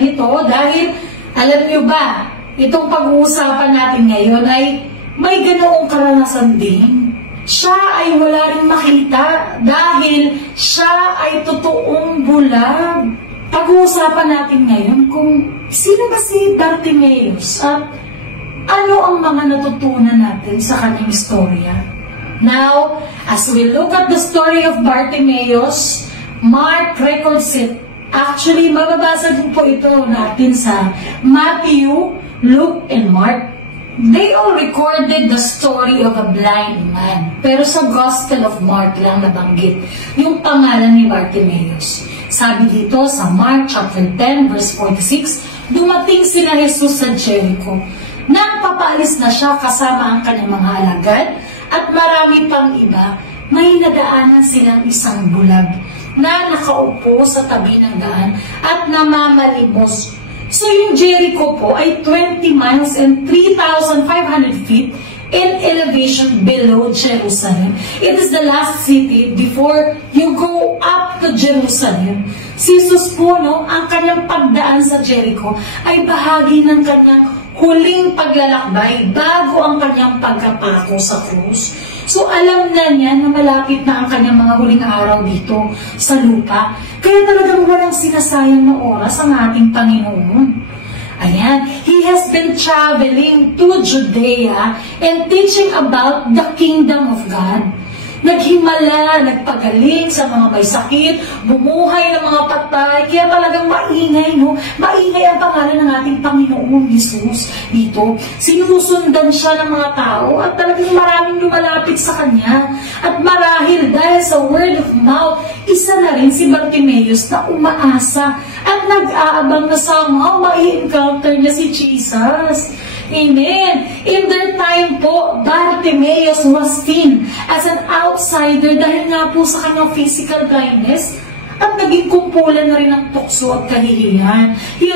ito dahil, alam nyo ba, itong pag-uusapan natin ngayon ay may ganoong karanasan din. Siya ay wala rin makita dahil siya ay totoong bulag. Pag-uusapan natin ngayon kung sino ba si Bartimaeus at ano ang mga natutunan natin sa kanyang istorya. Now, as we look at the story of Bartimaeus, Mark records it. Actually, mababasa din po ito natin sa Matthew, Luke, and Mark. They all recorded the story of a blind man. Pero sa Gospel of Mark lang nabanggit yung pangalan ni Bartimaeus. Sabi dito sa Mark chapter 10 verse 46, dumating sina Jesus sa Jericho. Nang papaalis na siya kasama ang kanyang mga alagad at marami pang iba, may nadaanan silang isang bulag na nakaupo sa tabi ng daan at namamalimos. So yung Jericho po ay 20 miles and 3,500 feet in elevation below Jerusalem. It is the last city before you go up to Jerusalem. Si Jesus po, ang kanyang pagdaan sa Jericho ay bahagi ng kanyang huling paglalakbay bago ang kanyang pagkapako sa krus. So alam na niya na malapit na ang kanyang mga huling araw dito sa lupa. Kaya talagang walang sinasayang na oras ang ating Panginoon. Ayan, He has been traveling to Judea and teaching about the kingdom of God. Naghimala, nagpagaling sa mga may sakit, bumuhay ng mga patay, kaya talagang maingay, maingay ang pangalan ng ating Panginoong Jesus dito. Sinusundan siya ng mga tao at talagang maraming lumalapit sa Kanya. At marahil dahil sa word of mouth, isa na rin si Bartimaeus na umaasa at nag-aabang na somehow mai-encounter niya si Jesus. Amen. In their time po, Bartimaeus was seen as an outsider dahil nga po sa kanyang physical blindness at naging kumpulan na rin ng tukso at kahihiyan. He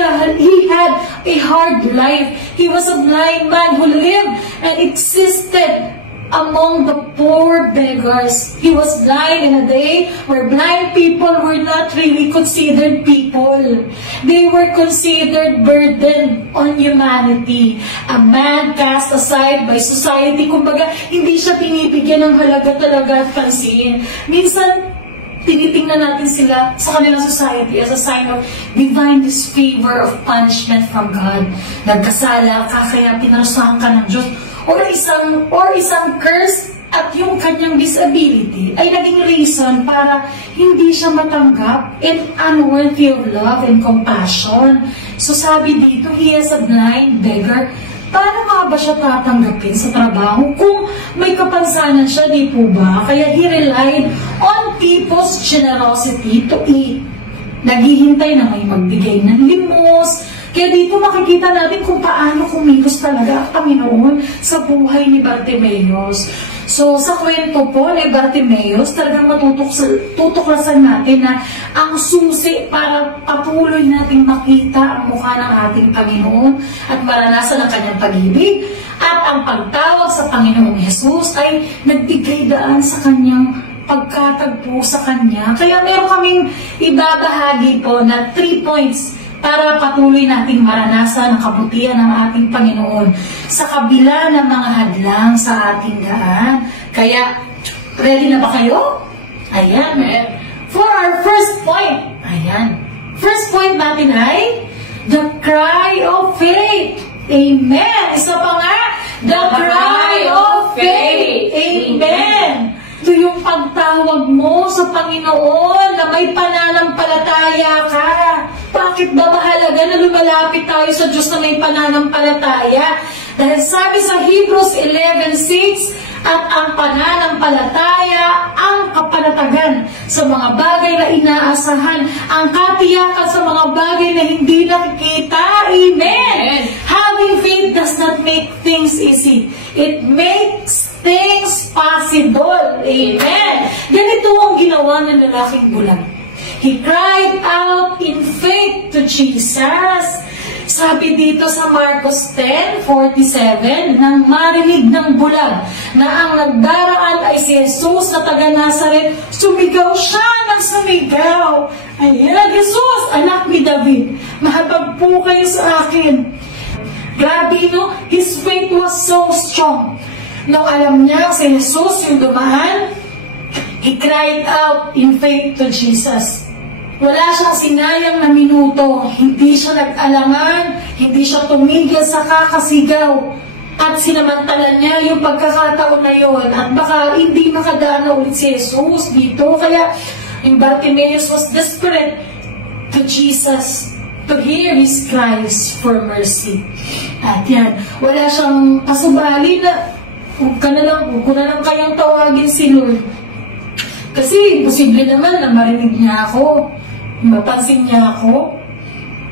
had a hard life. He was a blind man who lived and existed among the poor beggars. He was blind in a day where blind people were not really considered people. They were considered burden on humanity. A man cast aside by society. Kumbaga, hindi siya pinibigyan ng halaga talaga at pansin. Minsan, tinitingnan natin sila sa kanilang society as a sign of divine disfavor of punishment from God. Nagkasala ka, kaya pinarusahan ka ng Diyos. Or isang curse at yung kanyang disability ay naging reason para hindi siya matanggap and unworthy of love and compassion. So sabi dito, he is a blind beggar. Paano nga ba siya tatanggapin sa trabaho kung may kapansanan siya, di po ba? Kaya he relied on people's generosity to eat. Naghihintay na may magbigay ng limos. Kaya dito makikita natin kung paano kumilos talaga ang Panginoon sa buhay ni Bartimaeus. So, sa kwento po ni Bartimaeus, talagang matutuklasan natin na ang susi para patuloy nating makita ang mukha ng ating Panginoon at maranasan ang kanyang pag-ibig at ang pagtawag sa Panginoong Jesus ay nagbigay daan sa kanyang pagkatagpo sa Kanya. Kaya meron kaming ibabahagi po na 3 points para patuloy nating maranasan ang kabutihan ng ating Panginoon sa kabila ng mga hadlang sa ating daan. Kaya, ready na ba kayo? Ayan. For our first point, ayan. First point natin ay the cry of faith. Amen. Isa pa nga, the cry of faith. Amen. Ito yung pagtawag mo sa Panginoon na may pananampalataya ka. Bakit ba mahalaga na lumalapit tayo sa Diyos na may pananampalataya? Dahil sabi sa Hebrews 11:6, at ang pananampalataya, ang kapanatagan sa mga bagay na inaasahan, ang katiyakan sa mga bagay na hindi nakikita. Amen! Having faith does not make things easy. It makes things possible. Amen! Ganito ang ginawa ng lalaking bulag. He cried out in faith to Jesus. Sabi dito sa Marcos 10:47, nang marinig ng bulag na ang nagdaraan ay si Jesus na taga Nazaret, sumigaw siya ng sumigaw. Ayan, Jesus, anak ni David, mahabag po kayo sa akin. Grabe, no? His faith was so strong. Nung alam niya si Jesus yung dumaan, he cried out in faith to Jesus. Wala siyang sinayang na minuto. Hindi siya nag-alangan, hindi siya tumigil sa kakasigaw. At sinamantala niya yung pagkakataon na yun. At baka hindi makadaan na ulit si Jesus dito. Kaya yung Bartimaeus was desperate to Jesus, to hear his cries for mercy. At yan, wala siyang pasubali na huwag ko na lang kayang tawagin si Lord. Kasi imposible naman na marinig niya ako, mapansin niya ako.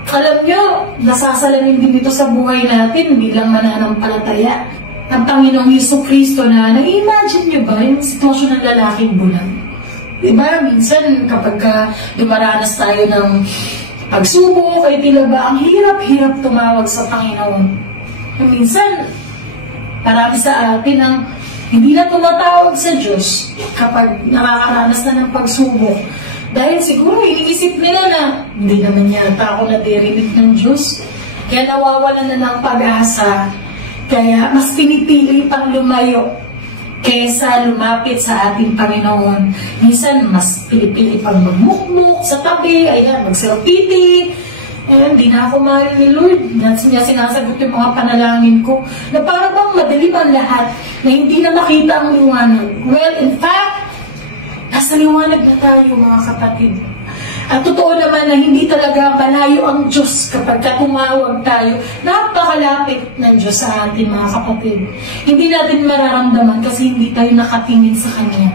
Alam niyo, nasasalamin din ito sa buhay natin bilang mananampalataya. Ang Panginoong Jesucristo na, na-imagine niyo ba yung sitwasyon ng lalaking bulag? Diba, minsan kapag dumaranas tayo ng pagsubok, ay tila ba ang hirap-hirap tumawag sa Panginoon. Minsan, marami sa atin ang hindi na tumatawag sa Diyos kapag nakakaranas na ng pagsubok. Dahil siguro iniisip nila na hindi naman yata ako nadirinig ng Diyos. Kaya nawawalan na ng pag-asa. Kaya mas pinipili pang lumayo kaysa lumapit sa ating Panginoon. Minsan mas pinipili pang magmukmuk sa tabi, ayan, mag-self-pity. Hindi na ako mahal ni Lord. Niya sinasagot yung mga panalangin ko na parang bang madilim ang lahat na hindi na makita ang liwanag. Well, in fact, nasa liwanag na tayo, mga kapatid. At totoo naman na hindi talaga malayo ang Diyos kapag tumawag tayo. Napakalapit ng Diyos sa atin, mga kapatid. Hindi natin mararamdaman kasi hindi tayo nakatingin sa Kanya.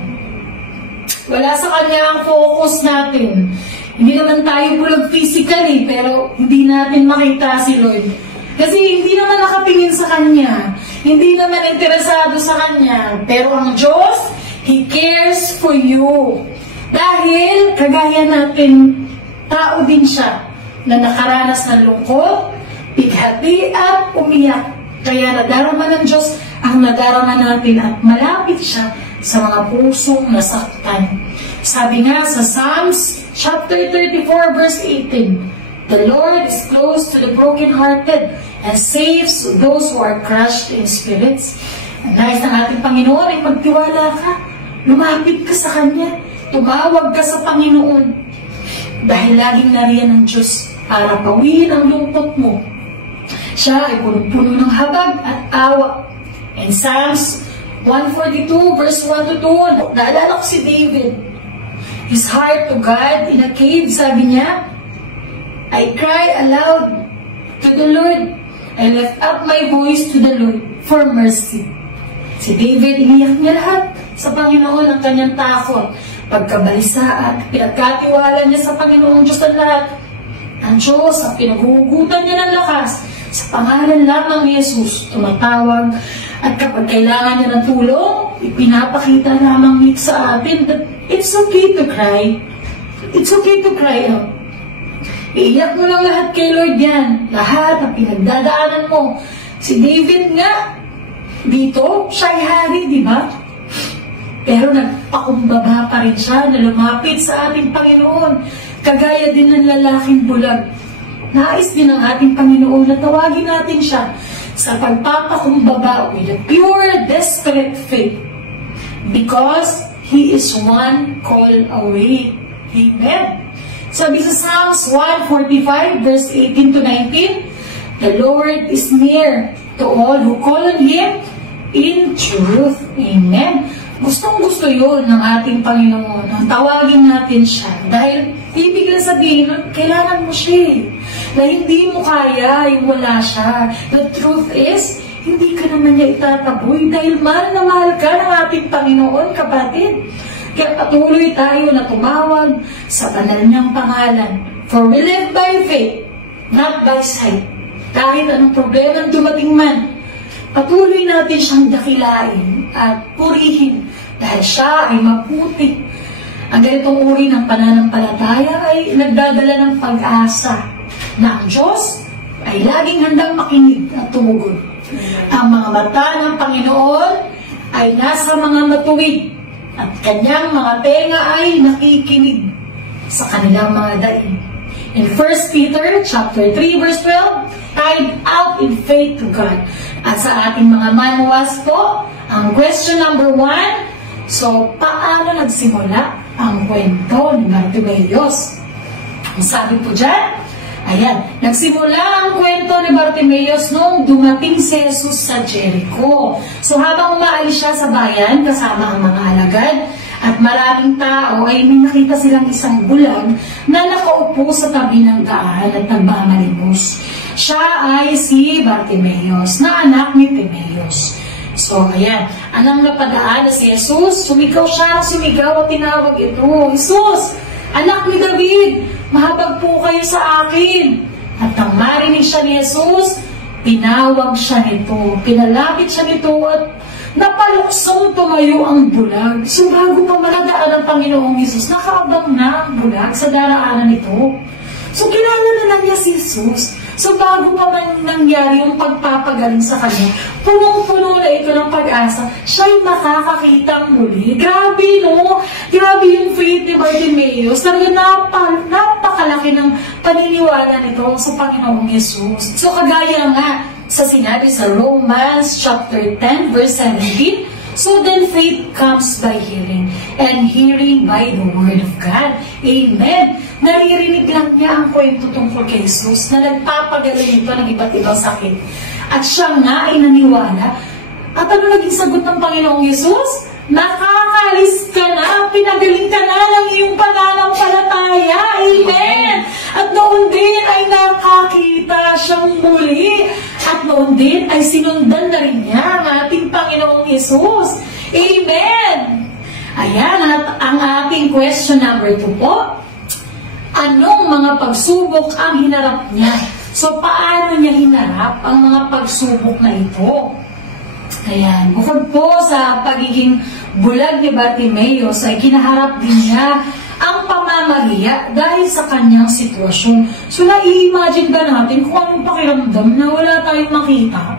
Wala sa Kanya ang focus natin. Hindi naman tayo bulag physically, pero hindi natin makita si Lord. Kasi hindi naman nakatingin sa Kanya. Hindi naman interesado sa Kanya. Pero ang Diyos, He cares for you. Dahil, kagaya natin, tao din siya na nakaranas ng lungkot, bighati at umiyak. Kaya nadarama ng Diyos ang nadarama natin at malapit siya sa mga pusong nasaktan. Sabi nga sa Psalms chapter 34 verse 18, "The Lord is close to the brokenhearted and saves those who are crushed in spirits." Ang nais ng ating Panginoon ay magtiwala ka. Lumapit ka sa Kanya. Tumawag ka sa Panginoon. Dahil laging nariyan ng Diyos para pawiin ang lungkot mo. Siya ay puno-puno ng habag at awa. In Psalms 142 verse 1 to 2, naalala ko si David. His heart to God in a cave, sabi niya, "I cry aloud to the Lord. I lift up my voice to the Lord for mercy." Si David, iniyak niya lahat sa Panginoon ang kanyang takot, pagkabalisa at pinagkatiwala niya sa Panginoong Diyos ang lahat. Ang Diyos ang pinaghuhugutan niya ng lakas. Sa pangalan lamang ni Jesus, tumatawag. At kapag kailangan niya ng tulong, ipinapakita lamang niya sa atin that it's okay to cry. It's okay to cry out. Iiyak mo lang lahat kay Lord yan. Lahat ang pinagdadaanan mo. Si David nga, dito, siya ay hari, di ba? Pero nagpakumbaba pa rin siya na lumapit sa ating Panginoon. Kagaya din ng lalaking bulag. Nais din ng ating Panginoon na tawagin natin siya sa pagpapakumbaba with a pure, desperate faith. Because He is one call away. Amen. Sabi sa Psalms 145 verse 18 to 19, "The Lord is near to all who call on Him in truth." Amen. Gustong-gusto yun ng ating Panginoon. Ang tawagin natin siya. Dahil ibig na sabihin, kailangan mo siya. Na hindi mo kaya yung wala siya. The truth is, hindi ka naman niya itataboy dahil mahal na mahal ka ng ating Panginoon, kapatid. Kaya patuloy tayo na tumawag sa banal niyang pangalan. For we live by faith, not by sight. Kahit anong problema dumating man, patuloy natin siyang dakilain at purihin dahil siya ay maputi. Ang ganitong uri ng pananampalataya ay nagdadala ng pag-asa na ang Diyos ay laging handang makinig at tumugon. Ang mga mata ng Panginoon ay nasa mga matuwid at kanyang mga tenga ay nakikinig sa kanilang mga daig. In 1 Peter chapter 3 verse 12, tied out in faith to God. At sa ating mga manuals po, ang question number 1, so paano nagsimula ang kwento ni Bartimeus? Ang sabi po dyan, ayan, nagsimula ang kwento ni Bartimeus nung dumating si Jesus sa Jericho. So habang umaalis siya sa bayan kasama ang mga alagad at maraming tao, ay may nakita silang isang bulag na nakaupo sa tabi ng daan at nagmamalimos. Siya ay si Bartimeus, na anak ni Timeus. So, ayan, anang napadaan na si Jesus, sumigaw siya, at tinawag ito, Jesus, anak ni David, mahabag po kayo sa akin. At nang marinig siya ni Jesus, tinawag siya nito, pinalapit siya nito at napaluksong tumayo ang bulag. So bago pa maradaan ng Panginoong Jesus, nakaabang na ang bulag sa daraanan nito. So kilala na lang niya si Jesus. So bago pa man nangyari yung pagpapagaling sa kanya, punong-puno na ito ng pag-asa, siya'y makakakita muli. Grabe, no? Grabe yung faith ni Bartimeus. Talaga napakalaki ng paniniwala nito sa Panginoong Jesus. So kagaya nga sa sinabi sa Romans chapter 10 verse 17, so then faith comes by hearing, and hearing by the word of God. Amen. Naririnig lang niya ang kwento tungkol kay Jesus na nagpapagaling ito ng iba't ibang sakit. At siya nga ay naniwala. At ano naging sagot ng Panginoong Jesus? Nakakalis ka na, pinagaling ka na ng iyong pananampalataya. Amen. At noon din ay nakakita siyang muli. At noon din ay sinundan na rin niya ang ating Panginoong Jesus. Amen. Ayan, at ang ating question number 2 po. Anong mga pagsubok ang hinarap niya? So, paano niya hinarap ang mga pagsubok na ito? Ayan, bukod po sa pagiging bulag ni Bartimeus, ay kinaharap din niya ang pamamahiya dahil sa kanyang sitwasyon. So, nai-imagine ba natin kung anong pakiramdam na wala tayong makita?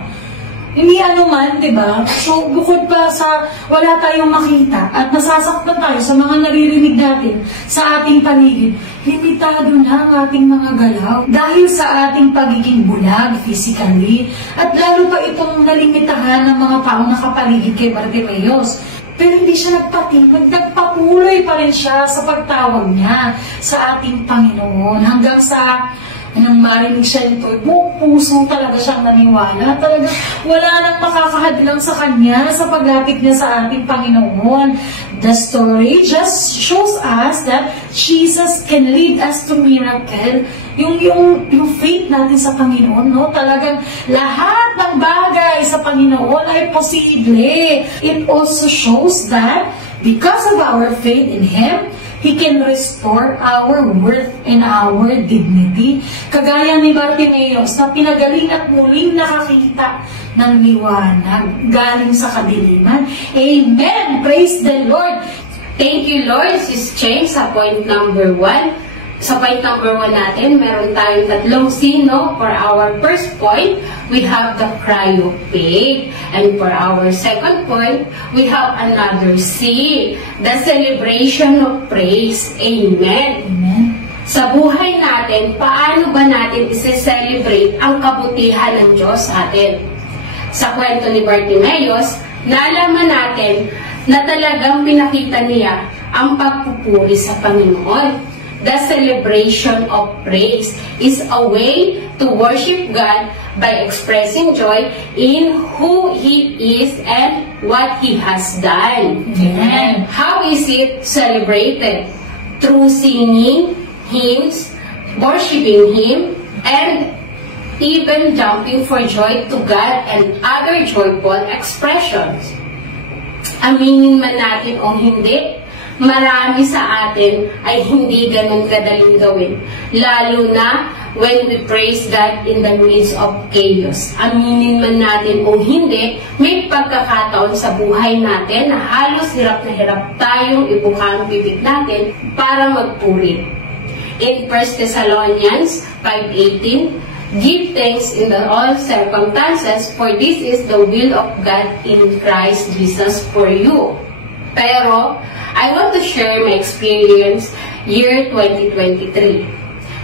Hindi man, diba? So, bukod pa sa wala tayong makita at nasasaktan tayo sa mga naririnig natin sa ating paligid, limitado na ang ating mga galaw dahil sa ating pagiging bulag physically at lalo pa itong nalimitahan ng mga taong nakapaligid kay Bartimeus. Pero hindi siya nagpatimod, nagpatuloy pa rin siya sa pagtawag niya sa ating Panginoon hanggang sa nang marinig siya nito, buong puso talaga siyang naniwala. Talaga wala nang makakahadlang sa kanya sa paglapit niya sa ating Panginoon. The story just shows us that Jesus can lead us to miracle. Yung faith natin sa Panginoon, no? Talagang lahat ng bagay sa Panginoon ay posible. It also shows that because of our faith in Him, He can restore our worth and our dignity. Kagaya ni Bartimeus na pinagaling at muling nakakita ng liwanag galing sa kadiliman. Amen! Praise the Lord! Thank you, Lord, Sis Cheng, sa point number 1. Sa point number 1 natin, meron tayong tatlong sino. For our first point, we have the cry of faith. And for our second point, we have another C, the celebration of praise. Amen. Amen. Sa buhay natin, paano ba natin isi-celebrate ang kabutihan ng Diyos sa atin? Sa kwento ni Bartimeus, nalaman natin na talagang pinakita niya ang pagpupuri sa Panginoon. The celebration of praise is a way to worship God by expressing joy in who He is and what He has done. Amen. How is it celebrated? Through singing hymns, worshiping Him, and even jumping for joy to God and other joyful expressions. Aminin man natin o hindi, marami sa atin ay hindi ganun kadaling gawin. Lalo na when we praise God in the midst of chaos. Aminin man natin o hindi, may pagkakataon sa buhay natin na halos hirap na hirap tayong ibuka ang bibig natin para magpuri. In 1 Thessalonians 5:18, give thanks in all circumstances, for this is the will of God in Christ Jesus for you. Pero, I want to share my experience year 2023.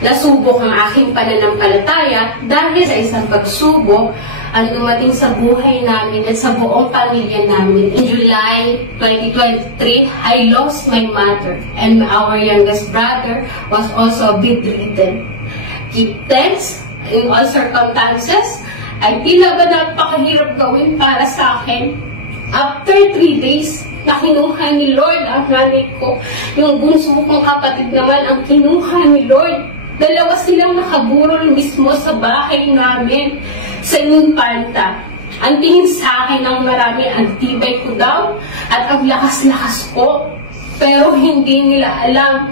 Nasubok ang aking pananampalataya dahil sa isang pagsubok ang dumating sa buhay namin at sa buong pamilya namin. In July 2023, I lost my mother and our youngest brother was also bedridden. Keep tense in all circumstances ay tila ba napakahirap gawin para sa akin. After 3 days, na kinuha ni Lord ang nanay ko. Yung bunso kong kapatid naman ang kinuha ni Lord. Dalawa silang nakaburol mismo sa bahay namin sa Infanta. Ang tingin sa akin ng marami, ang tibay ko daw at ang lakas-lakas ko. Pero hindi nila alam.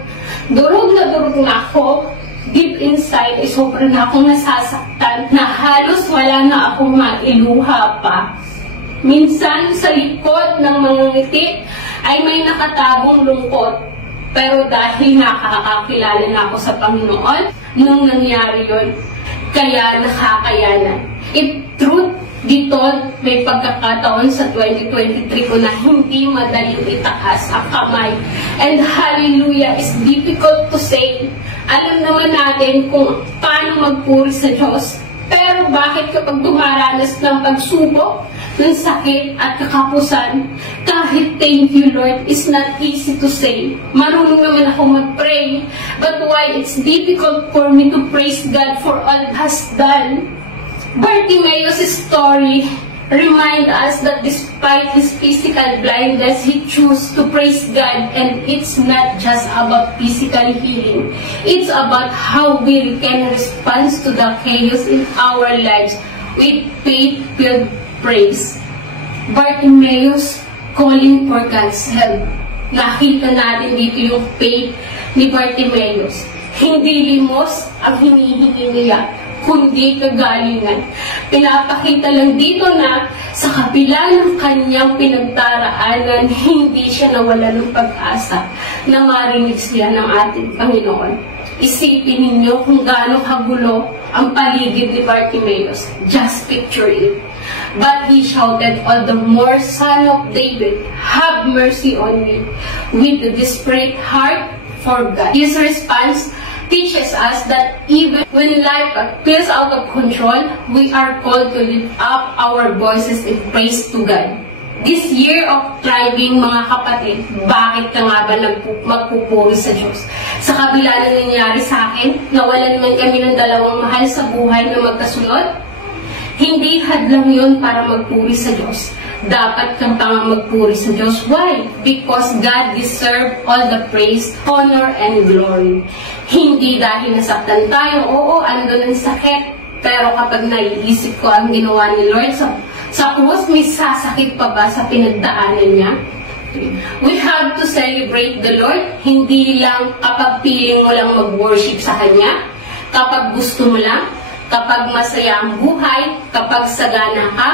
Durog na ako. Deep inside, sobrang na akong nasasaktan na halos wala na akong mailuha pa. Minsan sa likod ng mga ngiti ay may nakatagong lungkot. Pero dahil nakakakilala na ako sa Panginoon, nung nangyari yun, kaya nakakayanan. If truth be told, may pagkakataon sa 2023 ko na hindi madaling itaas ang kamay. And hallelujah is difficult to say. Alam naman natin kung paano magpuri sa Diyos. Pero bakit kapag dumaranas ng pagsubok, ng sakit at kakapusan, kahit thank you Lord is not easy to say. Marunong naman ako mag-pray, but why it's difficult for me to praise God for all has done? Bartimaeus' story remind us that despite his physical blindness, he chose to praise God, and it's not just about physical healing. It's about how we can respond to the chaos in our lives with faith-filled praise. Bartimaeus calling for God's help. Nakita natin dito yung faith ni Bartimaeus. Hindi limos ang hinihingi niya, kundi kagalingan. Pinapakita lang dito na sa kabila ng kanyang pinagdaraanan, hindi siya nawala ng pag-asa na marinig siya ng ating Panginoon. Isipin ninyo kung gaano kagulo ang paligid ni Bartimaeus. Just picture it. But he shouted all the more, Son of David, have mercy on me, with a desperate heart for God. His response teaches us that even when life feels out of control, we are called to lift up our voices in praise to God. This year of thriving, mga kapatid, bakit ka nga ba magpupuri sa Diyos? Sa kabila na nangyari sa akin, nawalan man kami ng dalawang mahal sa buhay na magkasunod, hindi hadlang yun para magpuri sa Diyos. Dapat kang pang magpuri sa Diyos. Why? Because God deserves all the praise, honor, and glory. Hindi dahil nasaktan tayo, oo, andun ang sakit. Pero kapag naiisip ko ang ginawa ni Lord sa krus, may sasakit pa ba sa pinagdaanan niya? We have to celebrate the Lord, hindi lang kapag piling mo lang mag-worship sa Kanya, kapag gusto mo lang, kapag masaya ang buhay, kapag sagana ka,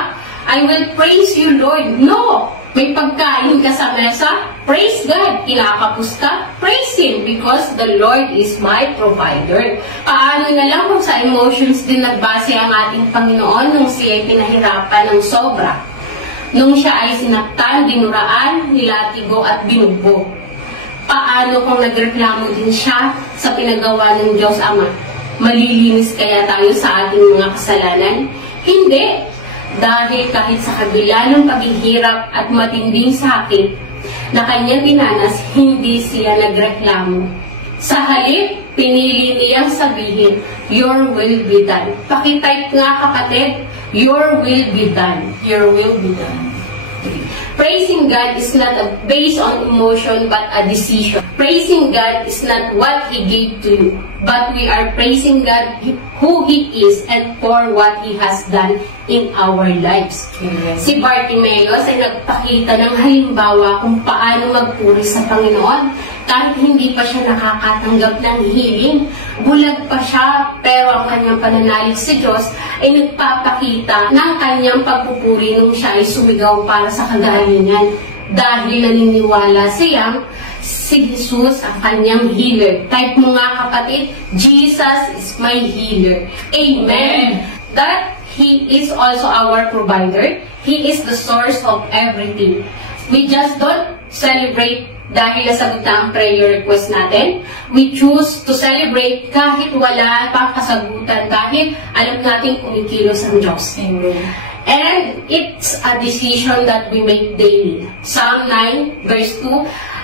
I will praise you, Lord. No! May pagkain ka sa mesa, praise God. Kinakapos ka, praise Him because the Lord is my provider. Paano na lang kung sa emotions din nagbase ang ating Panginoon nung siya ay pinahirapan ng sobra. Nung siya ay sinaktan, dinuraan, nilatigo at binugbog. Paano kung nagreklamo din siya sa pinagawa ng Diyos Ama? Malilinis kaya tayo sa ating mga kasalanan? Hindi. Dahil kahit sa kabila ng paghihirap at matinding sakit na kanyang dinanas, hindi siya nagreklamo. Sa halip, pinili niyang sabihin, Your will be done. Pakitype nga kapatid, Your will be done. Your will be done. Praising God is not based on emotion but a decision. Praising God is not what He gave to you, but we are praising God who He is and for what He has done in our lives. Amen. Si Bartimaeus ay nagpakita ng halimbawa kung paano magpuri sa Panginoon kahit hindi pa siya nakakatanggap ng healing. Bulag pa siya, pero ang kanyang pananalig sa Diyos ay nagpapakita ng kanyang pagpupuri nung siya ay sumigaw para sa kagalingan. Dahil naniniwala siyang si Jesus ang kanyang healer. Type mo nga kapatid, Jesus is my healer. Amen. That He is also our provider. He is the source of everything. We just don't celebrate dahil nasagot na ang prayer request natin. We choose to celebrate kahit wala pang kasagutan, dahil alam natin kumikilos ang Diyos. Amen. And it's a decision that we make daily. Psalm 9 verse 2,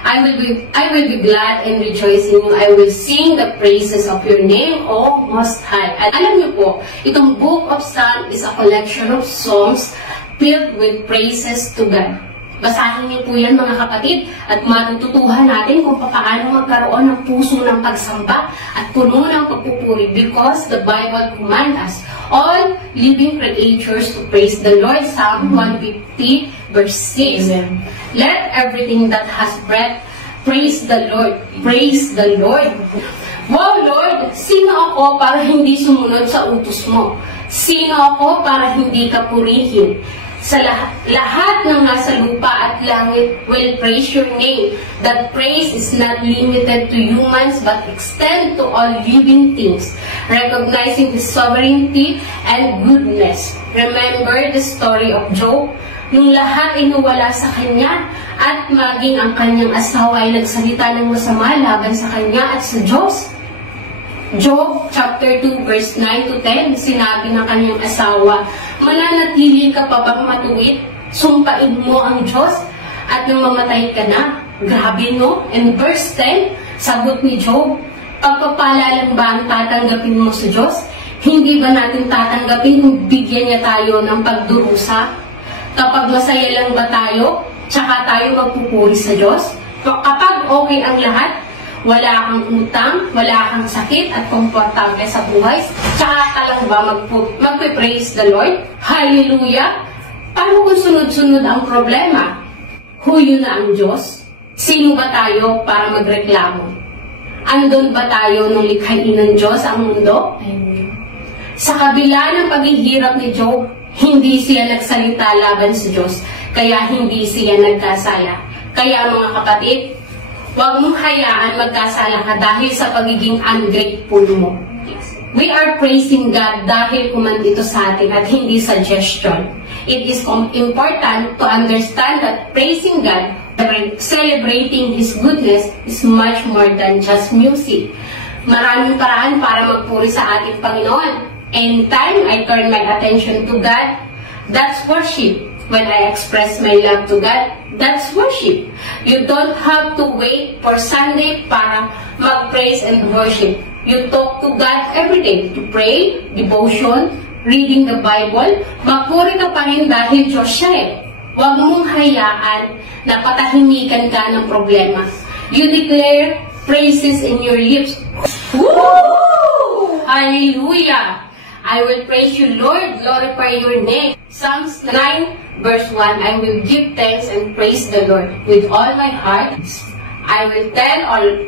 I will be glad and rejoice in you. I will sing the praises of your name, O Most High. At alam niyo po, itong Book of Psalms is a collection of songs filled with praises to God. Basahin niyo po yan, mga kapatid, at matututuhan natin kung paano magkaroon ng puso ng pagsamba at puno ng pagpupuri, because the Bible commands us, all living creatures, to praise the Lord. Psalm 150 verse 6. Amen. Let everything that has breath praise the Lord. Praise the Lord. Wow, Lord, sino ako para hindi sumunod sa utos mo? Sino ako para hindi ka purihin? Sa lahat ng nasa lupa at langit will praise your name. That praise is not limited to humans but extend to all living things, recognizing His sovereignty and goodness. Remember the story of Job? Nung lahat ay nawala sa kanya at maging ang kanyang asawa ay nagsalita ng masama laban sa kanya at sa Diyos. Job chapter 2 verse 9 to 10, sinabi ng kanyang asawa, mananatili ka pa bang matuwid? Sumpain mo ang Diyos at nang mamatay ka na. Grabe, no? And verse 10, sagot ni Job, pagpapala lang ba ang tatanggapin mo sa Diyos? Hindi ba natin tatanggapin kung bigyan niya tayo ng pagdurusa? Kapag masaya lang ba tayo, tsaka tayo magpupuri sa Diyos? Kapag okay ang lahat, wala kang utang, wala kang sakit at komportable sa buhay, tsaka ka lang ba magpe-praise the Lord? Hallelujah! Paano kung sunod-sunod ang problema? Huyo na ang Diyos? Sino ba tayo para magreklamo? Andun ba tayo nung likhain ng Diyos ang mundo? Amen. Sa kabila ng paghihirap ni Job, hindi siya nagsalita laban sa Diyos, kaya hindi siya nagkasala. Kaya mga kapatid, huwag mong hayaan magkasala ka dahil sa pagiging ungrateful mo. We are praising God dahil command ito sa atin at hindi suggestion. It is important to understand that praising God, celebrating His goodness, is much more than just music. Maraming paraan para magpuri sa ating Panginoon. Anytime I turn my attention to God, that's worship. When I express my love to God, that's worship. You don't have to wait for Sunday para mag-praise and worship. You talk to God every day. To pray, devotion, reading the Bible, magpuri ka pa rin dahil Diyos siya eh. Huwag mong hayaan na patahimikan ka ng problema. You declare praises in your lips. Woo! Hallelujah! I will praise you, Lord, glorify your name. Psalms 9 verse 1, I will give thanks and praise the Lord with all my heart. I will tell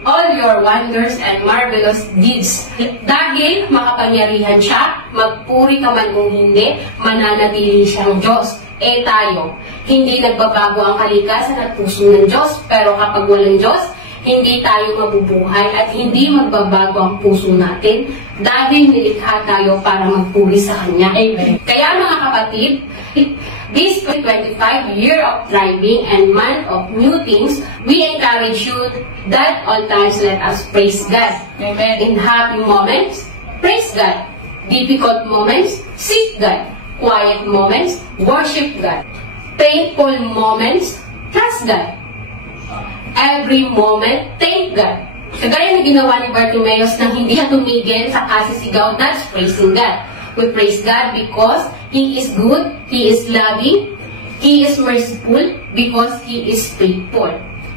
all your wonders and marvelous deeds. Dahil makapangyarihan siya, magpuri ka man kung hindi, mananatili siyang Diyos. Tayo, hindi nagbabago ang kalikasan at puso ng Diyos, pero kapag walang Diyos, hindi tayo mabubuhay at hindi magbabago ang puso natin dahil nilikha tayo para magpuri sa Kanya. Amen. Kaya mga kapatid, this 2025 year of thriving and month of new things, we encourage you that all times let us praise God. Amen. In happy moments, praise God. Difficult moments, seek God. Quiet moments, worship God. Painful moments, trust God. Every moment, thank God. Kagaya na ginawa ni Bartimaeus na hindi siya tumigil sa kasisigaw, that's praising God. We praise God because He is good, He is loving, He is merciful, because He is faithful.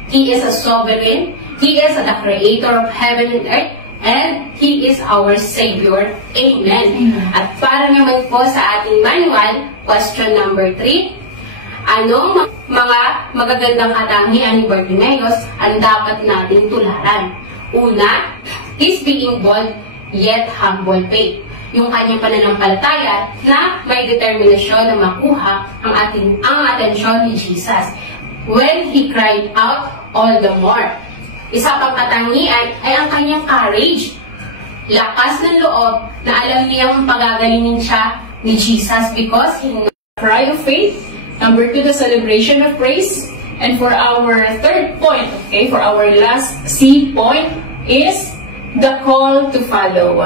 He is a sovereign, He is the creator of heaven and earth, and He is our Savior. Amen. At para naman po sa ating manual, question number 3, anong mga magagandang katangian ni Bartimaeus ang dapat nating tularan? Una, is being bold yet humble faith. Yung kanyang pananampalataya na may determinasyon na makuha ang atensyon ni Jesus. When He cried out all the more. Isa pang katangian ay ang kanyang courage. Lakas ng loob na alam niyang pagagalingin siya ni Jesus because He knows. Cry of faith. Number 2, the celebration of praise. And for our third point, okay, for our last C point is the call to follow.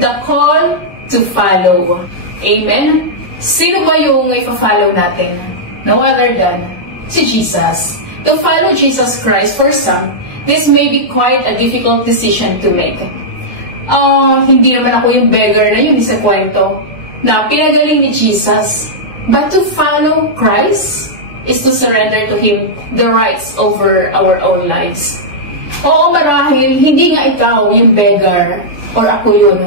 The call to follow. Amen? Sino ba yung ipa-follow natin? No other than si Jesus. To follow Jesus Christ, for some, this may be quite a difficult decision to make. Hindi naman ako yung beggar na yun sa kwento na pinagaling ni Jesus. But to follow Christ is to surrender to Him the rights over our own lives. Oo, marahil, hindi nga ikaw yung beggar or ako yun.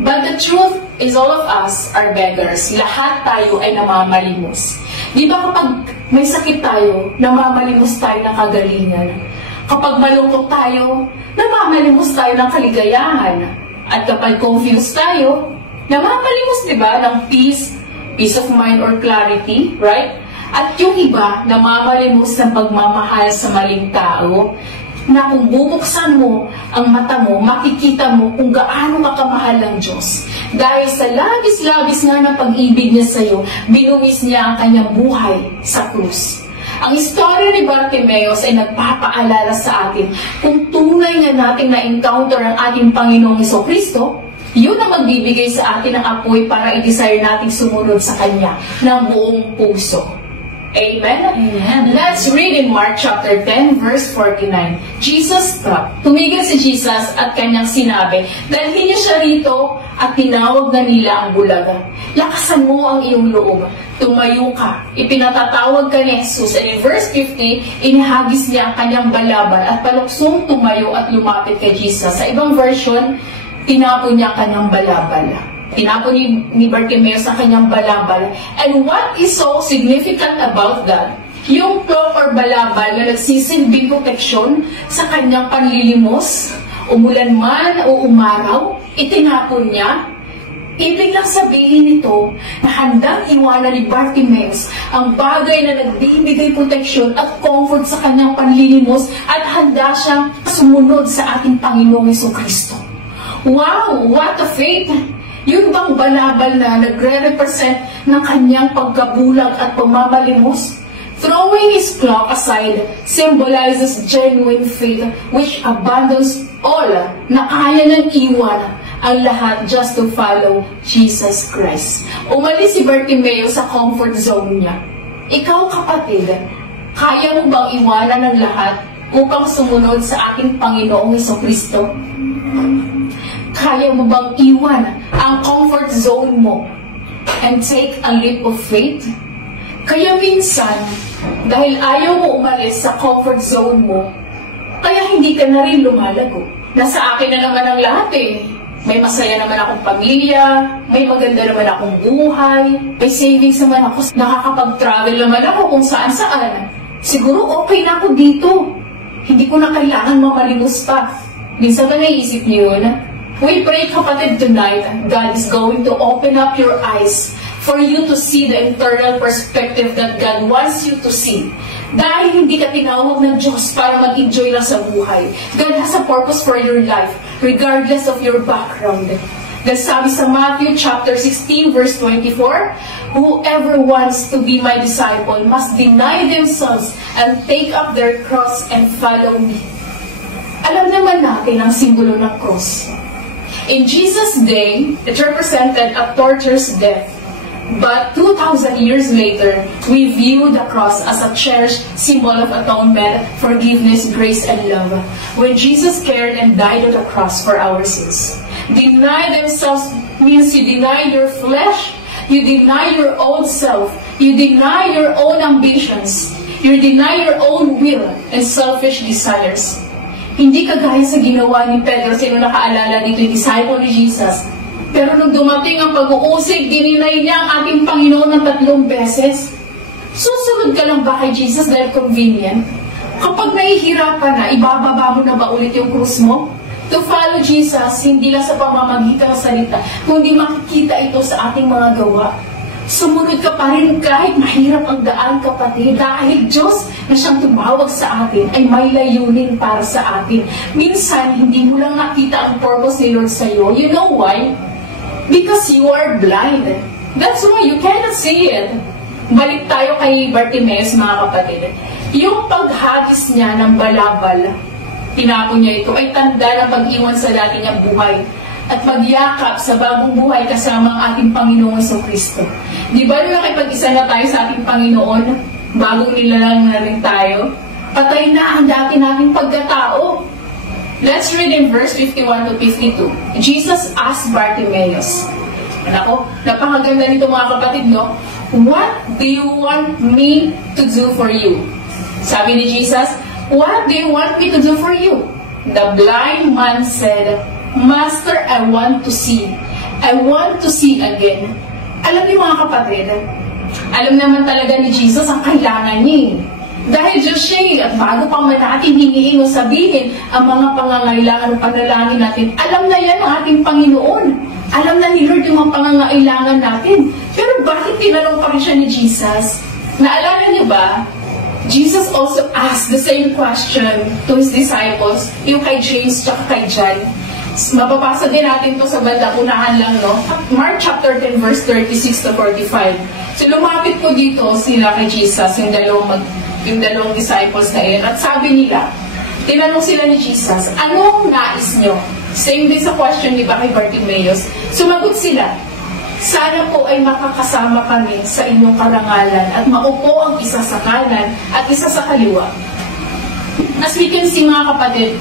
But the truth is all of us are beggars. Lahat tayo ay namamalimos. Di ba kapag may sakit tayo, namamalimos tayo ng kagalingan? Kapag malungkot tayo, namamalimos tayo ng kaligayahan. At kapag confused tayo, namamalimos, di ba, ng peace of mind or clarity, right? At yung iba, namamalimos ng pagmamahal sa maling tao, na kung bubuksan mo ang mata mo, makikita mo kung gaano makamahal ng Diyos. Dahil sa labis-labis nga ng pag-ibig niya sa iyo, binuwis niya ang kanyang buhay sa krus. Ang istorya ni Bartimeus ay nagpapaalala sa atin kung tunay nga natin na-encounter ang ating Panginoong Jesucristo, yun ang magbibigay sa atin ng apoy para i-desire nating sumunod sa Kanya ng buong puso. Amen? Amen. Let's read in Mark chapter 10, verse 49. Jesus stopped. Tumigil si Jesus at kanyang sinabi, dalhin niyo siya rito at tinawag na nila ang bulaga. Lakasan mo ang iyong loob. Tumayo ka. Ipinatatawag ka ni Jesus. And in verse 50, inihagis niya ang kanyang balabal at paluksong tumayo at lumapit kay Jesus. Sa ibang version, tinapon niya ang kanyang balabal. Tinapon ni Bartimeus ang kanyang balabal. And what is so significant about that? Yung cloak or balabal na nagsisilbing proteksyon sa kanyang panlilimos, umulan man o umaraw, itinapon niya. Ibig lang sabihin nito na handang iwanan ni Bartimeus ang bagay na nagbibigay proteksyon at comfort sa kanyang panlilimos at handa siyang sumunod sa ating Panginoong Jesucristo. Wow! What a faith! Yun bang balabal na nagre-represent ng kanyang pagkabulag at pamamalimos? Throwing his cloak aside symbolizes genuine faith which abandons all na kaya ng iwan ang lahat just to follow Jesus Christ. Umalis si Bartimeus sa comfort zone niya. Ikaw kapatid, kaya mo bang iwanan ang lahat upang sumunod sa ating Panginoong Jesucristo? Kaya mo bang iwan ang comfort zone mo and take a leap of faith? Kaya minsan, dahil ayaw mo umalis sa comfort zone mo, kaya hindi ka na rin lumalago. Nasa akin na naman ang lahat eh. May masaya naman akong pamilya, may maganda naman akong buhay, may savings naman ako, nakakapag-travel naman ako kung saan-saan. Siguro okay na ako dito. Hindi ko na kailangan mamalimos pa. Minsan ba naisip niyo yun? We pray, kapatid, tonight, God is going to open up your eyes for you to see the internal perspective that God wants you to see. Dahil hindi ka tinawag ng Diyos para mag-enjoy lang sa buhay. God has a purpose for your life, regardless of your background. Dahil sabi sa Matthew chapter 16, verse 24, whoever wants to be my disciple must deny themselves and take up their cross and follow me. Alam naman natin ang simbolo ng cross. In Jesus' day, it represented a torturous death. But 2,000 years later, we view the cross as a cherished symbol of atonement, forgiveness, grace, and love. When Jesus cared and died on the cross for our sins. Deny themselves means you deny your flesh, you deny your own self, you deny your own ambitions, you deny your own will and selfish desires. Hindi kagaya sa ginawa ni Pedro, sino nakaalala dito yung disciple ni Jesus. Pero nung dumating ang pag-uusig, dininay niya ang ating Panginoon ng 3 beses. Susunod ka lang ba kay Jesus dahil convenient? Kapag nahihirapan na, ibababa mo na ba ulit yung krus mo? To follow Jesus, hindi lang sa pamamagitan ng salita, kundi makikita ito sa ating mga gawa. Sumunod ka pa rin kahit mahirap ang daan, kapatid, dahil Diyos na siyang tumawag sa atin ay may layunin para sa atin. Minsan, hindi mo lang nakita ang purpose ni Lord sa iyo. You know why? Because you are blind. That's why you cannot see it. Balik tayo kay Bartimeus, mga kapatid. Yung paghagis niya ng balabal, tinapon niya ito, ay tanda ng pag-iwan sa dati niyang buhay at magyakap sa bagong buhay kasama ang ating Panginoong Kristo. Di ba nung nakipag-isa na tayo sa ating Panginoon, bagong nilalang na rin tayo, patay na ang dati nating pagkatao. Let's read in verse 51 to 52. Jesus asked Bartimaeus, Nako, napakaganda nito mga kapatid, no? What do you want me to do for you? Sabi ni Jesus, what do you want me to do for you? The blind man said, Master, I want to see. I want to see again. Alam niyo mga kapatid, alam naman talaga ni Jesus ang kailangan niya. Dahil Diyos siya, at bago pa man natin hingiin o sabihin ang mga pangangailangan o panalangin natin, alam na yan ang ating Panginoon. Alam na ni Lord yung mga pangangailangan natin. Pero bakit tinanong pa rin siya ni Jesus? Naalala niyo ba? Jesus also asked the same question to His disciples, yung kay James at kay John. Mapapasa din natin to sa banda, unahan lang, no? Mark chapter 10, verse 36 to 45. So lumapit po dito sila kay Jesus, yung dalawang disciples na yun. At sabi nila, tinanong sila ni Jesus, anong nais nyo? Same din sa question ni kay Bartimaeus. Sumagot sila, sana po ay makakasama kami sa inyong karangalan at maupo ang isa sa kanan at isa sa kaliwa. As we can see mga kapatid,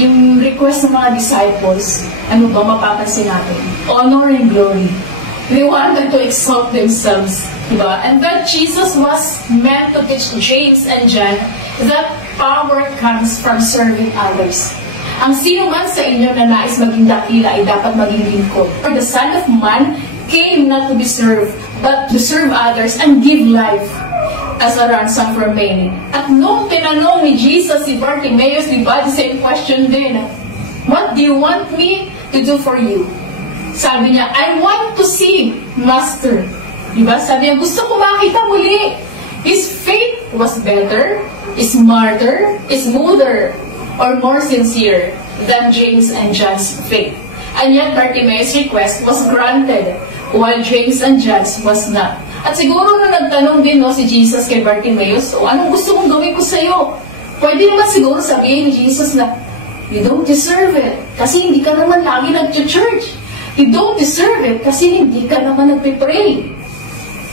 yung request ng mga disciples, ano ba mapapansin natin? Honor and glory. They wanted to exalt themselves. Diba? And that Jesus was meant to teach James and John that power comes from serving others. Ang sino man sa inyo na nais maging dakila ay dapat maging lingkod. For the Son of Man came not to be served, but to serve others and give life as a ransom for many. At nung tinanong ni Jesus si Bartimaeus, di ba, the same question din, what do you want me to do for you? Sabi niya, I want to see, Master. Di ba? Sabi niya, gusto ko makita muli. His faith was better, smarter, smoother, or more sincere than James and John's faith. And yet Bartimaeus' request was granted, while James and John's was not. At siguro na nagtanong din si Jesus kay Bartimaeus, anong gusto mong gawin ko sa'yo? Pwede naman siguro sabihin ni Jesus na, you don't deserve it, kasi hindi ka naman lagi nag-church. You don't deserve it, kasi hindi ka naman nagpipray.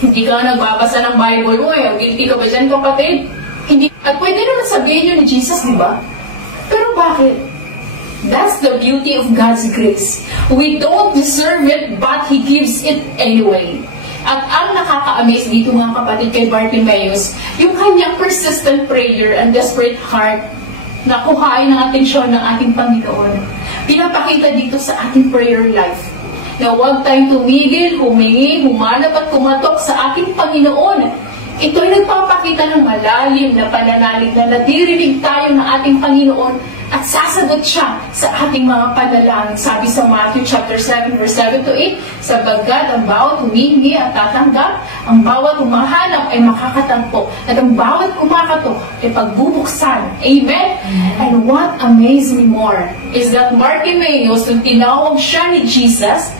Hindi ka nagbabasa ng Bible mo guilty ka ba dyan, kapatid? Hindi. At pwede naman sabihin yun ni Jesus, di ba? Pero bakit? That's the beauty of God's grace. We don't deserve it, but He gives it anyway. At ang nakaka-amaze dito mga kapatid kay Bartimaeus, yung kanyang persistent prayer and desperate heart na kuhain ng atensyon ng ating Panginoon. Pinapakita dito sa ating prayer life na huwag tayong tumigil, humingi, humanap at kumatok sa ating Panginoon. Ito ay nagpapakita ng malalim na pananalig na nadirinig tayo ng ating Panginoon at sasagot siya sa ating mga panalangin. Sabi sa Matthew chapter 7, verse 7 to 8, sapagkat ang bawat humihingi at tatanggap, ang bawat humahanap ay makakatampo, at ang bawat kumakatok ay pagbubuksan. Amen? And what amazed me more is that Bartimaeus, nung tinawag siya ni Jesus,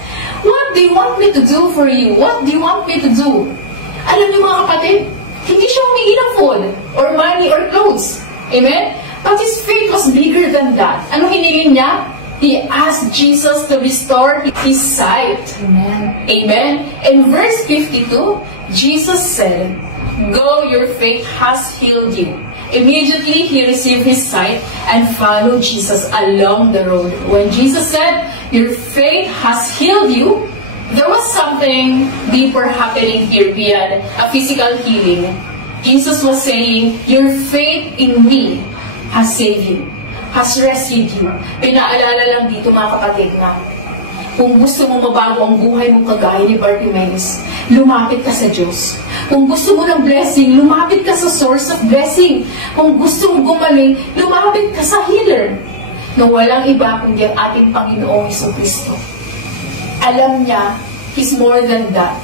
what do you want me to do for you? What do you want me to do? Alam niyo mga kapatid, hindi siya humingi ng food, or money, or clothes. Amen? But his faith was bigger than that. Anong hiniling niya? He asked Jesus to restore his sight. Amen. Amen. In verse 52, Jesus said, Go, your faith has healed you. Immediately, he received his sight and followed Jesus along the road. When Jesus said, Your faith has healed you, there was something deeper happening here beyond a physical healing. Jesus was saying, Your faith in me has saved you, has rescued you. Pinaalala lang dito mga kapatid na kung gusto mo mabago ang buhay mo kagaya ni Bartimaeus, lumapit ka sa Diyos. Kung gusto mo ng blessing, lumapit ka sa source of blessing. Kung gusto mo gumaling, lumapit ka sa healer na walang iba kundi ang ating Panginoong Jesucristo. Alam niya, He's more than that.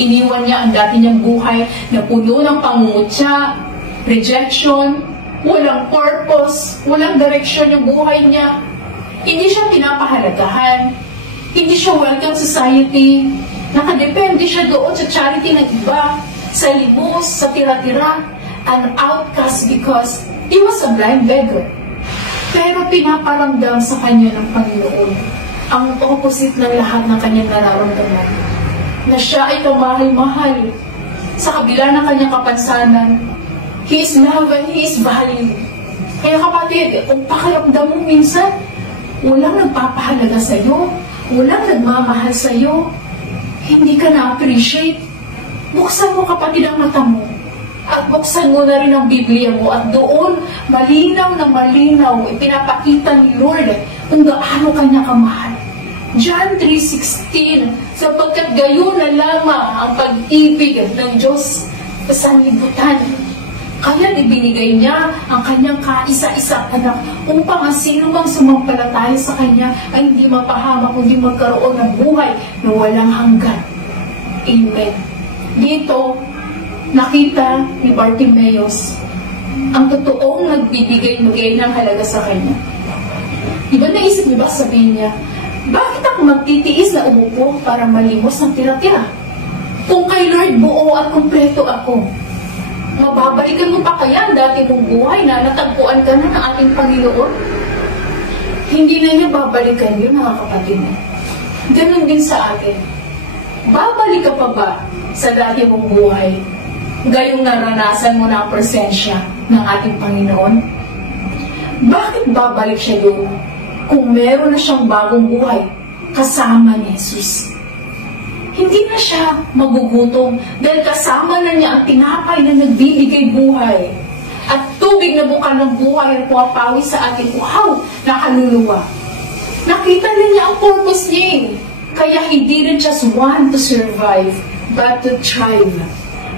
Iniwan niya ang dati niyang buhay na puno ng pangungutya, rejection, walang purpose, walang direksyon yung buhay niya. Hindi siya pinapahalagahan. Hindi siya welcome society. Nakadepende siya doon sa charity ng iba, sa limos, sa tira-tira. an outcast because he was a blind beggar. Pero pinaparamdam sa kanya ng Panginoon ang opposite ng lahat ng kanyang nararamdaman. Na siya ay kamahal-mahal sa kabila ng kanyang kapansanan. He is loved and He is valued. Kaya kapatid, kung pakiramdam mo minsan, walang nagpapahalaga sa'yo, walang nagmamahal sa'yo, hindi ka na-appreciate, buksan mo kapatid ang mata mo. At buksan mo na rin ang Biblia mo at doon, malinaw na malinaw, ipinapakita ni Lord kung gaano kanya kamahal. John 3:16, sapagkat gayon na lamang ang pag-ibig ng Diyos sa sanlibutan. Kaya ibinigay niya ang kanyang kaisa-isang anak upang ang sino mang sumampalataya sa kanya ay hindi mapahamak kundi magkaroon ng buhay na walang hanggan. Amen. Dito, nakita ni Bartimaeus ang totoong nagbibigay-bigay ng halaga sa kanya. Diba naisip niyo ba, sabihin niya, bakit ako magtitiis na umupo para malimos ng tira-tira? Kung kay Lord buo at kumpleto ako, mababalikan mo pa kaya ang dati mong buhay na natagpuan ka na ng ating Panginoon? Hindi na niya babalikan yun, mga kapatid. Ganun din sa atin. Babalik ka pa ba sa dati mong buhay? Gayong naranasan mo na ang presensya ng ating Panginoon? Bakit babalik siya doon kung meron na siyang bagong buhay kasama ni Jesus? Hindi na siya magugutom dahil kasama na niya ang tinapay na nagbibigay buhay at tubig na bukal ng buhay na pumapawi sa ating uhaw na kaluluwa. Nakita na niya ang purpose niya. Kaya he didn't just want to survive but to thrive.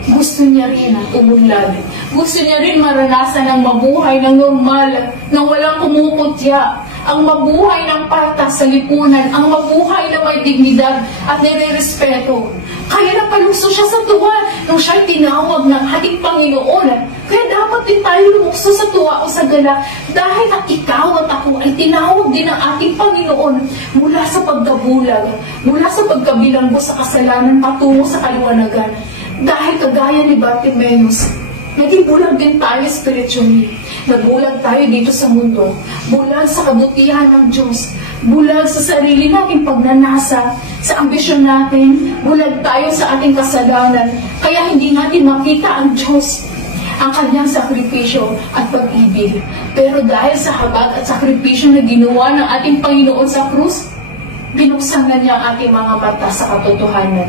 Gusto niya rin ang umunlad. Gusto niya rin maranasan ang mabuhay ng normal, nang walang kumukutya. Ang mabuhay ng patas sa lipunan, ang mabuhay na may dignidad at nire-respeto. Kaya napaluso siya sa tuwa nung siya'y tinawag ng ating Panginoon. Kaya dapat din tayo lumukso sa tuwa o sa galak dahil ang ikaw at ako ay tinawag din ng ating Panginoon mula sa pagkabulag, mula sa pagkabilanggo sa kasalanan patungo sa kaliwanagan. Dahil kagaya ni Bartimaeus, naging bulag din tayo spiritually. Nabulag tayo dito sa mundo. Bulag sa kabutihan ng Diyos. Bulag sa sarili nating pagnanasa, sa ambisyon natin. Bulag tayo sa ating kasalanan. Kaya hindi natin makita ang Diyos, ang kanyang sakripisyo at pag-ibig. Pero dahil sa habag at sakripisyo na ginawa ng ating Panginoon sa krus, binuksan na niya ang ating mga mata sa katotohanan.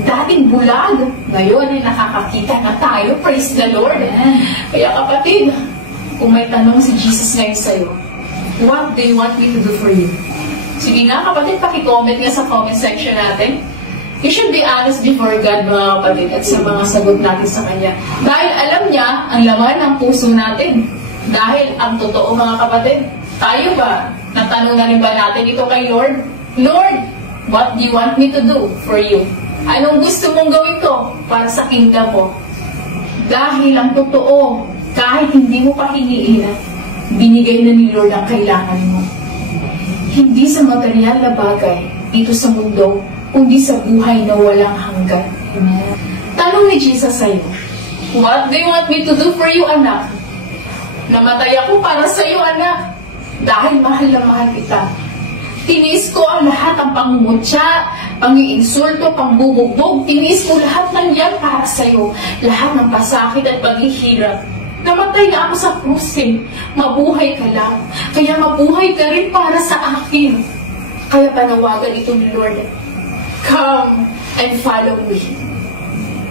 Dating bulag, ngayon ay nakakakita na tayo. Praise the Lord. Kaya kapatid, kung may tanong si Jesus ngayon sa'yo, what do you want me to do for you? Sige nga kapatid, pakicomment nga sa comment section natin. You should be honest before God, mga kapatid, at sa mga sagot natin sa Kanya. Dahil alam niya ang laman ng puso natin. Dahil ang totoo, mga kapatid, tayo ba, natanong na rin ba natin ito kay Lord? Lord, what do you want me to do for you? Anong gusto mong gawin ko para sa kingdom mo? Dahil ang totoo, kahit hindi mo pa hinihilan, binigay na ni Lord ang kailangan mo. Hindi sa material na bagay dito sa mundo, kundi sa buhay na walang hanggan. Amen. Tanong ni Jesus sa'yo, what do you want me to do for you, anak? Namatay ako para sa'yo, anak. Dahil mahal na mahal kita. Tiniis ko ang lahat ng pangungutya, pang-iinsulto, pangbubugbog. Tiniis ko lahat ng yan para sa'yo. Lahat ng pasakit at paghihirap. Namatay nga ako sa krus. Mabuhay ka lang. Kaya mabuhay ka rin para sa akin. Kaya panawagan ito ni Lord. Come and follow me.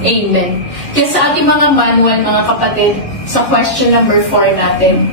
Amen. Kaya sa ating mga manual, mga kapatid, sa question number 4 natin,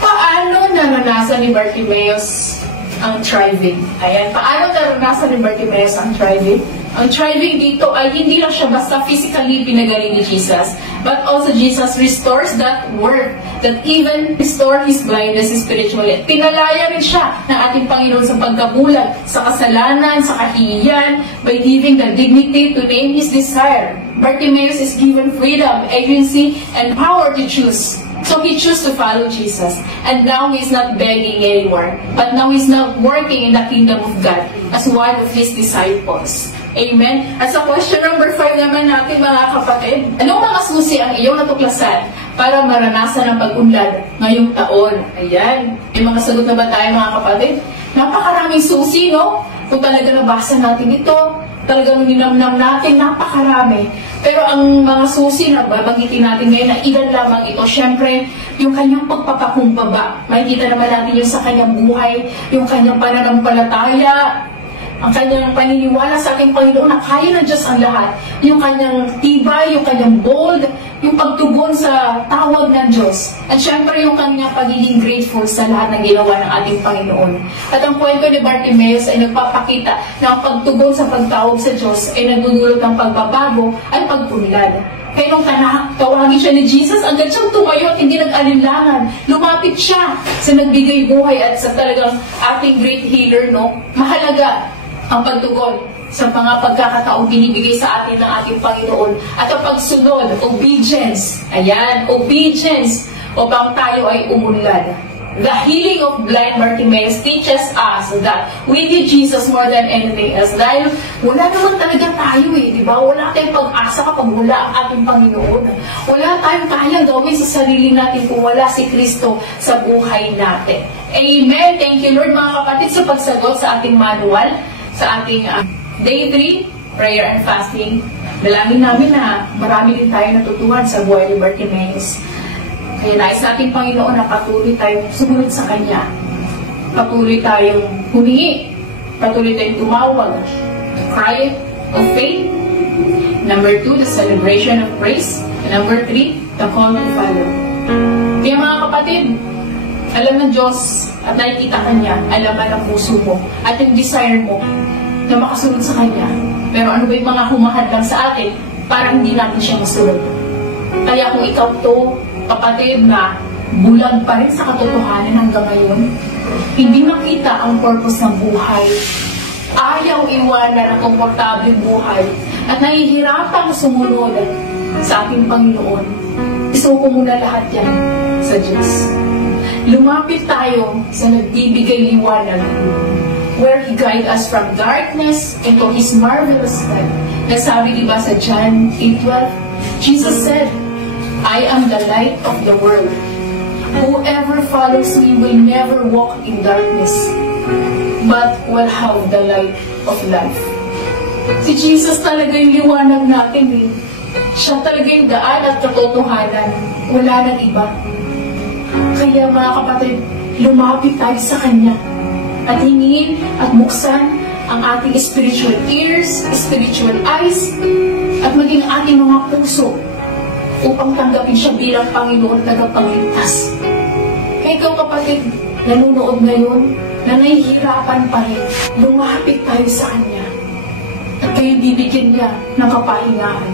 paano naranasan ni Bartimaeus ang thriving? Ayan, paano naranasan ni Bartimaeus ang thriving? Ang thriving dito ay hindi lang siya basta physically pinagaling ni Jesus, but also Jesus restores that work, that even restore his blindness spiritually. At pinalaya rin siya ng ating Panginoon sa pagkabulag, sa kasalanan, sa kahihiyan, by giving the dignity to name his desire. Bartimaeus is given freedom, agency, and power to choose. So he chose to follow Jesus. And now he's not begging anymore, but now he's now working in the kingdom of God as one of his disciples. Amen? At sa question number 5 naman natin, mga kapatid, anong mga susi ang iyong natuklasan para maranasan ang pag-unlad ngayong taon? Ayan. May mga sagot na ba tayo, mga kapatid? Napakaraming susi, no? Kung talaga nabasa natin ito, talagang ninamnam natin, napakarami. Pero ang mga susi na babanggitin natin ngayon na ilan lamang ito, syempre, yung kanyang pagpapakumbaba. Makikita naman natin yung sa kanyang buhay, yung kanyang pananampalataya, ang kanyang paniniwala sa ating Panginoon na kaya ng Diyos ang lahat. Yung kanyang tibay, yung kanyang bold, yung pagtugon sa tawag ng Diyos. At syempre yung kanyang pagiging grateful sa lahat ng ginawa ng ating Panginoon. At ang kwento ni Bartimaeus ay nagpapakita na ang pagtugon sa pagtawag sa Diyos ay nagdudulot ng pagbabago at pag-unlad. Kaya nung tawagin siya ni Jesus, agad siyang tumayo at hindi nag-alinlangan. Lumapit siya sa nagbigay buhay at sa talagang ating great healer, no? Mahalaga ang pagtugon sa mga pagkakataong binibigay sa atin ng ating Panginoon. At ang pagsunod, obedience. Ayan, obedience upang tayo ay umunlad. The healing of blind Bartimaeus teaches us that we need Jesus more than anything else. Dahil wala naman talaga tayo di ba? Wala tayong pag-asa kapag wala ang ating Panginoon. Wala tayong kayang gawin sa sarili natin kung wala si Kristo sa buhay natin. Amen! Thank you, Lord, mga kapatid, sa pagsagot sa ating manual, sa ating Day 3, Prayer and Fasting. Dalangin namin na marami din tayo natutuhan sa buhay ni Bartimaeus. Kaya nais natin, Panginoon, na patuloy tayong sumunod sa Kanya. Patuloy tayong humingi. Patuloy tayong tumawag. Cry of faith. Number 2, the celebration of praise. And number 3, the call to follow. Kaya mga kapatid, alam ng Diyos at nakikita Kanya, alaman ang puso mo at yung desire mo na makasunod sa Kanya. Pero ano ba yung mga humahadlang sa atin para hindi natin siya masunod? Kaya kung ikaw to, kapatid, na bulag pa rin sa katotohanan hanggang ngayon, hindi makita ang purpose ng buhay, ayaw iwanan ang komportableng buhay, at nahihirapang sumunod sa ating Panginoon, isuko muna lahat yan sa Diyos. Lumapit tayo sa nagbibigay liwanag, where He guide us from darkness into His marvelous light. Nasabi diba sa John 8:12, Jesus said, I am the light of the world. Whoever follows me will never walk in darkness, but will have the light of life. Si Jesus talaga yung liwanag natin Siya talaga yung daan at katotohanan. Wala nang iba. Kaya mga kapatid, lumapit tayo sa Kanya at hingin at buksan ang ating spiritual ears, spiritual eyes, at maging ating mga puso upang tanggapin siya bilang Panginoon tagapagligtas. Kaya ikaw kapatid, nanonood ngayon, na nahihirapan pa rin, lumapit tayo sa Kanya. At kayo bibigyan niya ng kapahingahan.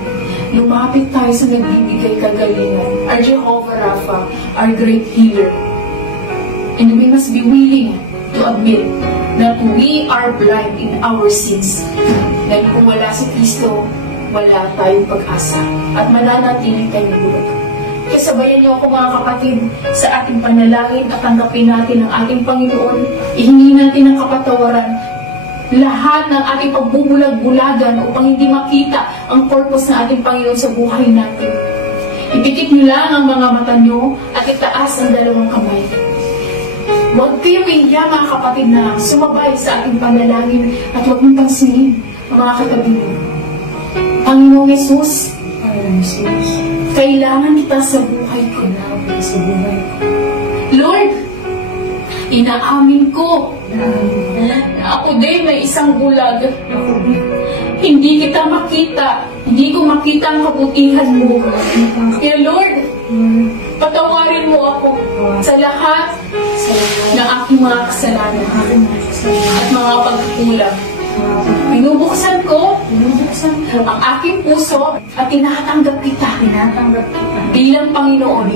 Lumapit tayo sa nagbibigay kagalingan, our Jehovah Rapha, our great healer. And we must be willing to admit that we are blind in our sins. Dahil kung wala si Kristo, wala tayong pag-asa at mananatili tayong bulag. Kaya sabayan niyo ako mga kapatid sa ating panalangin at tanggapin natin ang ating Panginoon. Ihingi natin ang kapatawaran lahat ng ating pagbubulag-bulagan upang hindi makita ang purpose ng ating Panginoon sa buhay natin. Ipitik niyo lang ang mga mata niyo at itaas ang dalawang kamay. Huwag kayo mahiya mga kapatid na sumabay sa ating panalangin at huwag mong pansinin ang mga katabi mo. Panginoong Jesus, kailangan kita sa buhay ko. Lord, inaamin ko na ako din may isang bulag. Hindi kita makita. Hindi ko makita ang kabutihan mo. Kaya Lord, patawarin mo ako sa lahat ng aking mga kasalanan at mga pagkukulang. Binubuksan ko ang aking puso at tinatanggap kita bilang Panginoon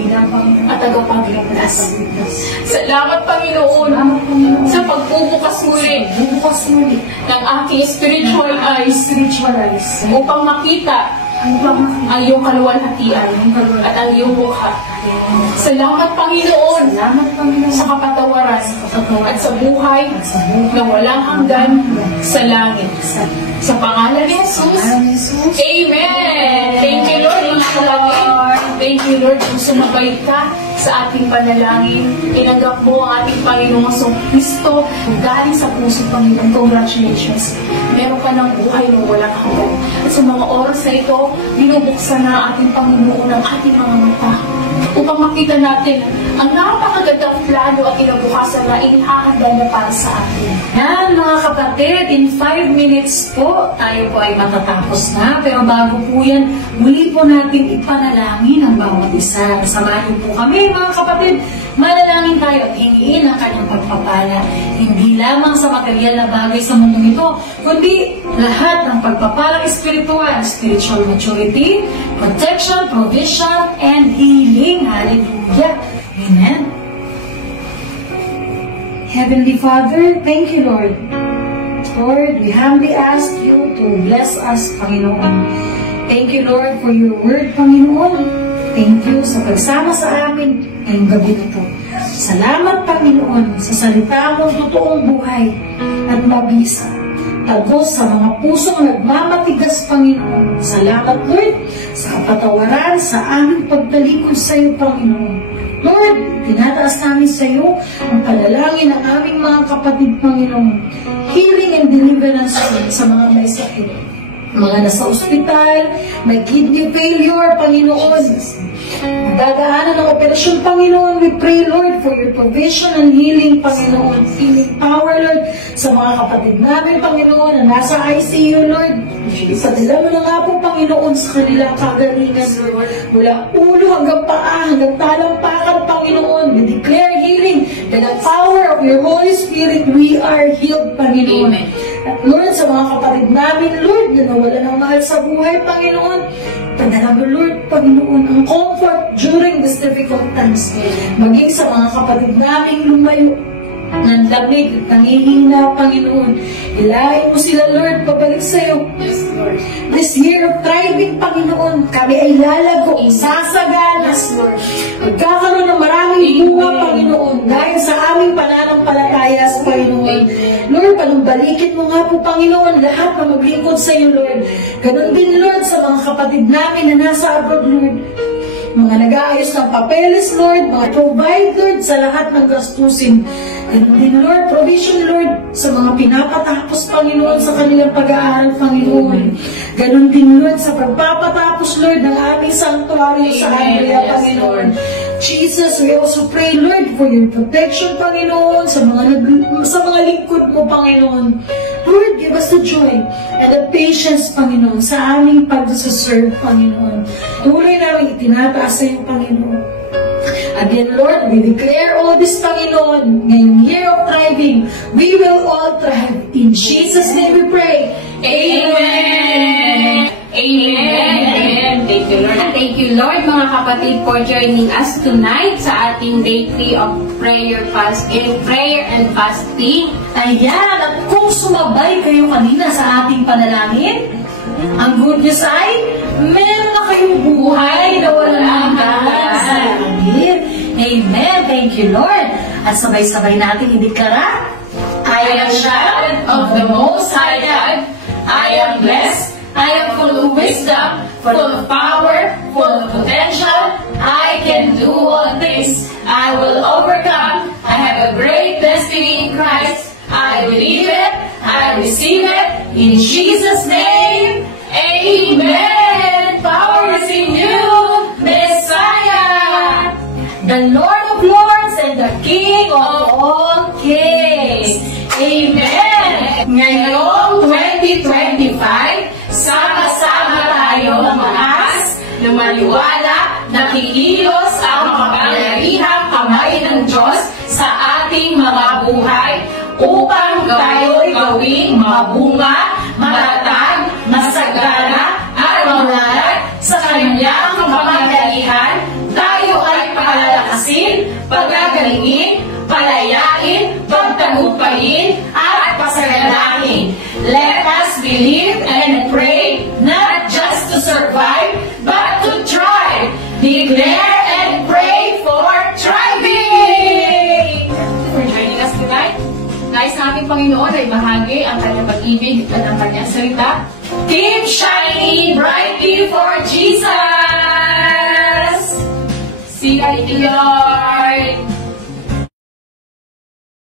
at tagapagligtas. Salamat Panginoon sa pagbubukas muli ng aking spiritual eyes upang makita ang iyong kaluwalhatian at ang iyong mukha. Salamat Panginoon sa kapatawaran at sa buhay na walang hanggan sa langit. Sa pangalan ni Jesus. Amen! Thank you, Lord, mga kapatid. Thank you, Lord, kung sumabay ka sa ating panalangin. Inagap mo ang ating Panginoong Kristo galing sa puso, Panginoon. Congratulations. Meron ka ng buhay na walang hanggan. At sa mga oras na ito, binubuksan na ating Panginoon ang ating mga mata upang makita natin ang napakagandang plano at kinabukasan na inihahanda niya para sa atin. Yan mga kapatid, in 5 minutes po, tayo po ay matatapos na. Pero bago po yan, muli po natin ipanalangin ang bawat isa. Samahan niyo po kami mga kapatid, manalangin tayo at hingiin ang kanyang pagpapala. Hindi lamang sa material na bagay sa mundong ito, kundi lahat ng pagpapalang espiritual, spiritual maturity, protection, provision, and healing. Hallelujah. Amen. Heavenly Father, thank you, Lord. Lord, we humbly ask you to bless us, Panginoon. Thank you, Lord, for your word, Panginoon. Thank you sa pagsama sa amin ngayong gabi nito. Salamat, Panginoon, sa salita mong totoong buhay at mabisa. Tagos sa mga pusong nagmamatigas, Panginoon. Salamat, Lord, sa kapatawaran sa aming pagtalikod sa iyo, Panginoon. Lord, tinataas namin sa iyo ang panalangin ng aming mga kapatid, Panginoon. Healing and deliverance sa mga may sakit. Mga nasa ospital, may kidney failure, Panginoon. Dadaanan ng operasyon, Panginoon. We pray, Lord, for your provision and healing, Panginoon. Healing power, Lord, sa mga kapatid namin, Panginoon, na nasa ICU, Lord. Ipadala mo na nga po, Panginoon, sa kanilang kagalingan, Lord. Mula ulo hanggang paa, hanggang talampakan, Panginoon. We declare healing. By the power of your Holy Spirit, we are healed, Panginoon. Amen. At Lord, sa mga kapatid namin, Lord, na nawala ng mahal sa buhay, Panginoon, padala mo, Lord, Panginoon, ang comfort during these difficult times. Maging sa mga kapatid namin lumayo ng lamig at nangihina, Panginoon. Ilahin mo sila, Lord, pabalik sa iyo. Yes, Lord. This year of thriving, Panginoon, kami ay lalago, sasagana, Lord. Magkakaroon ng maraming bunga, Panginoon, dahil sa aming pananampalataya sa Panginoon. Lord, panumbalikin mo nga po, Panginoon, lahat na maglingkod sa iyo, Lord. Ganon din, Lord, sa mga kapatid namin na nasa abroad, Lord. Mga nag-aayos ng papeles, Lord, mga provide, Lord, sa lahat ng gastusin. Ganon din, Lord, provision, Lord, sa mga pinapatapos, Panginoon, sa kanilang pag-aaral, Panginoon. Ganon din, Lord, sa pagpapatapos, Lord, ng aming sanctuary sa Andrea, Panginoon. Jesus, we also pray, Lord, for your protection, Panginoon, sa mga lingkod mo, Panginoon. Lord, give us the joy and the patience, Panginoon, sa aming pag-serve, Panginoon. Tuloy namin itinataas sa iyo, Panginoon. Again, Lord, we declare all this, Panginoon, ngayong year of thriving, we will all thrive. In Jesus' name we pray. Amen. Amen. Amen. Thank you, Lord. And thank you, Lord, mga kapatid, for joining us tonight sa ating day 3 of prayer and fasting. Ayan, at kung sumabay kayo kanina sa ating panalangin, ang good news ay, meron na kayong buhay na walang hanggan sa langit. Amen. Thank you, Lord. At sabay-sabay natin ideklara, I am child of the Most High God. I am blessed. I am full of wisdom, full of power, full of potential. I can do all things. I will overcome. I have a great destiny in Christ. I believe it. I receive it. In Jesus' name, amen. Power is in you, Messiah. the Lord of Lords and the King of all kings. Amen. Ngayong 2025, sama-sama tayo umaas na maniwala na kikilos ang makapangyarihang kamay ng Diyos sa ating mga buhay upang tayo'y gawing mabunga, matatag, masagana, at mamulat sa kanyang kapangyarihan. Tayo ay palalakasin, pagagalingin, palayain, pagtagumpayin, at pasaganahin. Let us believe and pray, not just to survive, but to thrive. Declare and pray for thriving. Thank you for joining us tonight. Guys, sa ating Panginoon ay bahagi ang kanyang pag-ibig at ang kanyang salita. Keep shining brightly for Jesus! See you, Lord!